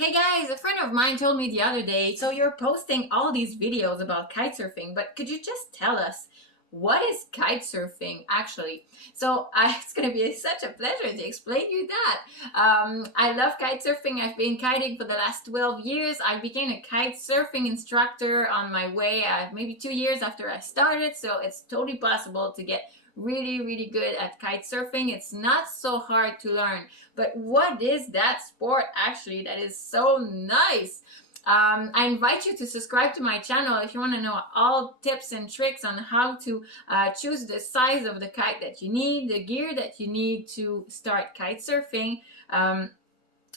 Hey guys, a friend of mine told me the other day, so you're posting all these videos about kite surfing, but could you just tell us what is kite surfing actually? It's going to be such a pleasure to explain you that. I love kite surfing. I've been kiting for the last 12 years. I became a kite surfing instructor on my way, maybe 2 years after I started, so it's totally possible to get really good at kite surfing. It's not so hard to learn. But what is that sport actually that is so nice? I invite you to subscribe to my channel if you want to know all tips and tricks on how to choose the size of the kite that you need, the gear that you need to start kite surfing.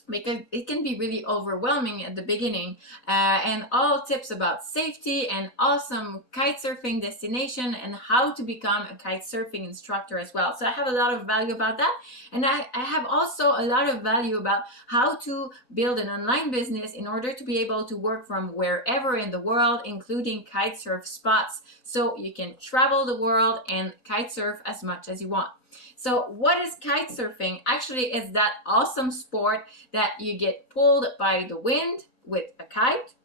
Because it can be really overwhelming at the beginning, and all tips about safety and awesome kite surfing destination and how to become a kite surfing instructor as well. So I have a lot of value about that, and I have also a lot of value about how to build an online business in order to be able to work from wherever in the world, including kite surf spots, so you can travel the world and kite surf as much as you want. So what is kite surfing? Actually, it's that awesome sport that you get pulled by the wind with a kite.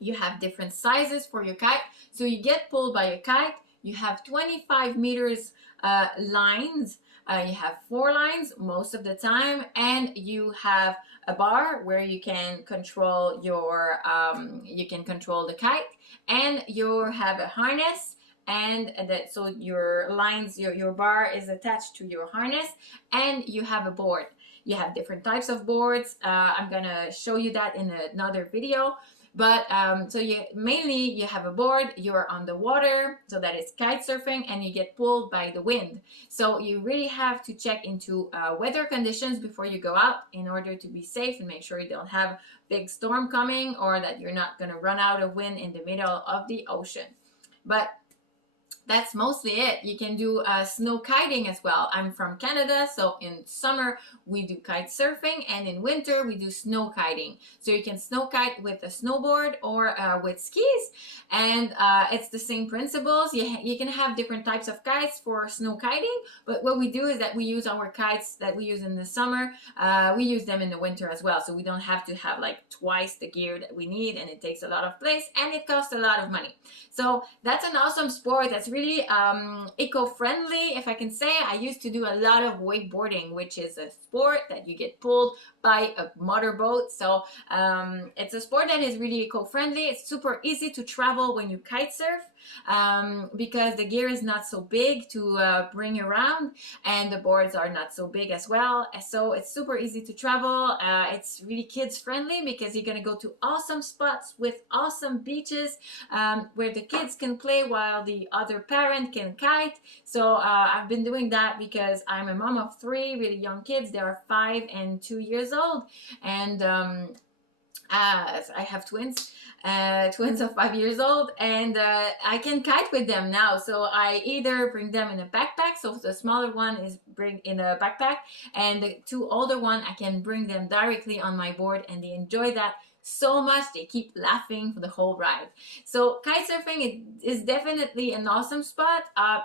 You have different sizes for your kite. So you get pulled by a kite. You have 25 meters lines. You have 4 lines most of the time, and you have a bar where you can control the kite, and you have a harness, and that so your lines, your bar is attached to your harness, and you have a board. You have different types of boards. I'm gonna show you that in another video. But so you have a board, you're on the water, so that is kite surfing, and you get pulled by the wind. So you really have to check into weather conditions before you go out in order to be safe and make sure you don't have big storm coming, or that you're not going to run out of wind in the middle of the ocean. But that's mostly it. You can do snow kiting as well. I'm from Canada, so in summer we do kite surfing, and in winter we do snow kiting. So you can snow kite with a snowboard or with skis, and it's the same principles. You can have different types of kites for snow kiting, but what we do is that we use our kites that we use in the summer, we use them in the winter as well, so we don't have to have like twice the gear that we need, and it takes a lot of place and it costs a lot of money. So that's an awesome sport that's really eco-friendly, if I can say. I used to do a lot of wakeboarding, which is a sport that you get pulled by a motorboat. So it's a sport that is really eco-friendly. It's super easy to travel when you kite surf, because the gear is not so big to bring around, and the boards are not so big as well. So it's super easy to travel. It's really kids friendly because you're gonna go to awesome spots with awesome beaches, where the kids can play while the other parent can kite. So I've been doing that because I'm a mom of 3 really young kids. They are 5 and 2 years old, and I have twins of 5 years old, and I can kite with them now. So I either bring them in a backpack, so the smaller one is bring in a backpack, and the 2 older one I can bring them directly on my board, and they enjoy that so much. They keep laughing for the whole ride. So kite surfing is definitely an awesome spot.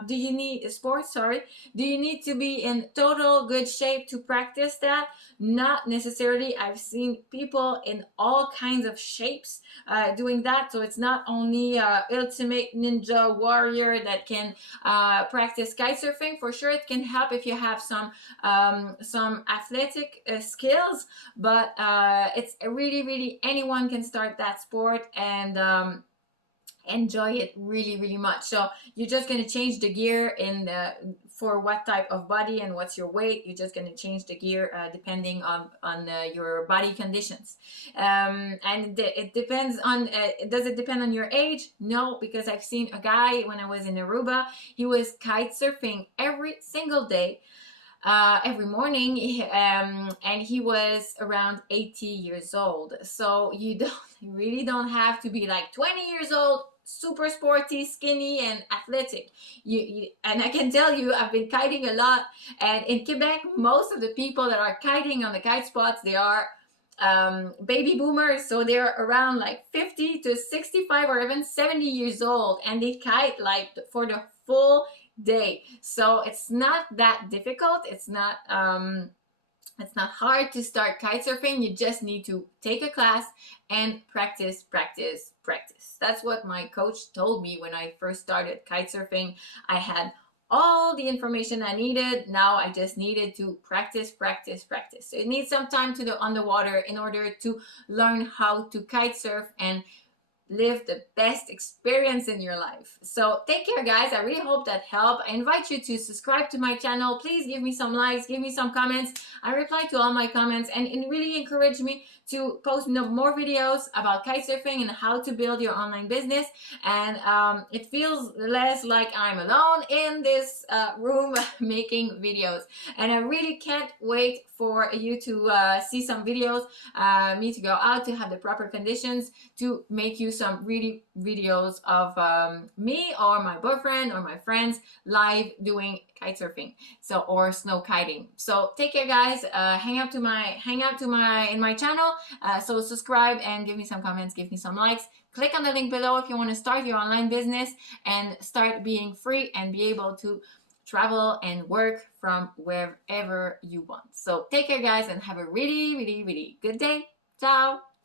Do you need sport? Sorry. Do you need to be in total good shape to practice that? Not necessarily. I've seen people in all kinds of shapes doing that. So it's not only ultimate ninja warrior that can practice kite surfing. For sure, it can help if you have some athletic skills, but it's really anyone can start that sport and enjoy it really much. So you're just going to change the gear for what type of body and what's your weight. You're just going to change the gear depending on your body conditions, and it depends on does it depend on your age? No, because I've seen a guy when I was in Aruba. He was kite surfing every single day, every morning, and he was around 80 years old. So you really don't have to be like 20 years old, super sporty, skinny, and athletic. And I can tell you, I've been kiting a lot, and in Quebec, most of the people that are kiting on the kite spots, they are baby boomers, so they're around like 50 to 65 or even 70 years old, and they kite like for the full day. So it's not that difficult. It's not It's not hard to start kite surfing. You just need to take a class and practice, practice, practice. That's what my coach told me when I first started kite surfing. I had all the information I needed. Now I just needed to practice, practice, practice. So it needs some time to the underwater in order to learn how to kite surf and live the best experience in your life. So take care, guys. I really hope that helped. I invite you to subscribe to my channel. Please give me some likes, give me some comments. I reply to all my comments, and it really encouraged me to post more videos about kitesurfing and how to build your online business. And it feels less like I'm alone in this room making videos. And I really can't wait for you to see some videos, me to go out to have the proper conditions to make you some really videos of me or my boyfriend or my friends live doing kite surfing, so, or snow kiting. So take care, guys. Hang out to my in my channel. So subscribe and give me some comments, give me some likes. Click on the link below if you want to start your online business and start being free and be able to travel and work from wherever you want. So take care, guys, and have a really, really, really good day. Ciao.